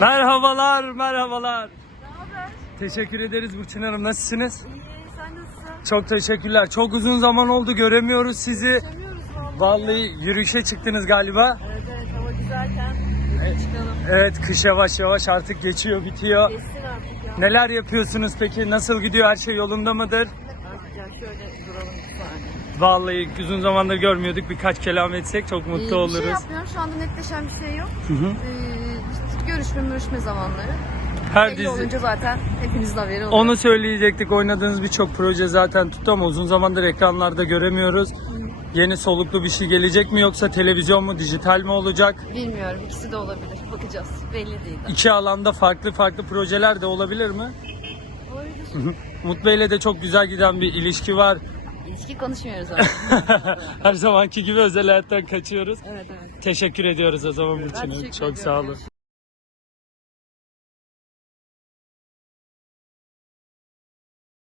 Merhabalar, merhabalar. Ne haber? Teşekkür ederiz Burçin Hanım. Nasılsınız? İyi, sen nasılsın? Çok teşekkürler. Çok uzun zaman oldu göremiyoruz sizi. Vallahi. Vallahi yürüyüşe çıktınız galiba. Evet evet hava güzelken dedik çıkalım. Evet kış yavaş yavaş artık geçiyor, bitiyor. Geçsin artık ya. Neler yapıyorsunuz peki? Nasıl gidiyor? Her şey yolunda mıdır? Artık ya şöyle duralım bir saniye. Vallahi uzun zamandır görmüyorduk. Birkaç kelam etsek çok mutlu Ee, Bir şey oluruz. yapmıyorum. Şu anda netleşen bir şey yok. Hı hı. Ee, görüşme görüşme zamanları. Her Belli dizi olunca zaten hepinizin haberi oluyor. Onu söyleyecektik. Oynadığınız birçok proje zaten tuttu ama uzun zamandır ekranlarda göremiyoruz. Yeni soluklu bir şey gelecek mi yoksa televizyon mu, dijital mi olacak? Bilmiyorum. ikisi de olabilir. Bakacağız. Belli değil. daha. İki alanda farklı farklı projeler de olabilir mi? Olabilir. Mut Bey'le de çok güzel giden bir ilişki var. İlişki konuşmuyoruz ama. Her zamanki gibi özel hayattan kaçıyoruz. evet evet. Teşekkür ediyoruz o zaman Ben Burçin Hanım. teşekkür Çok ediyorum. sağ olun.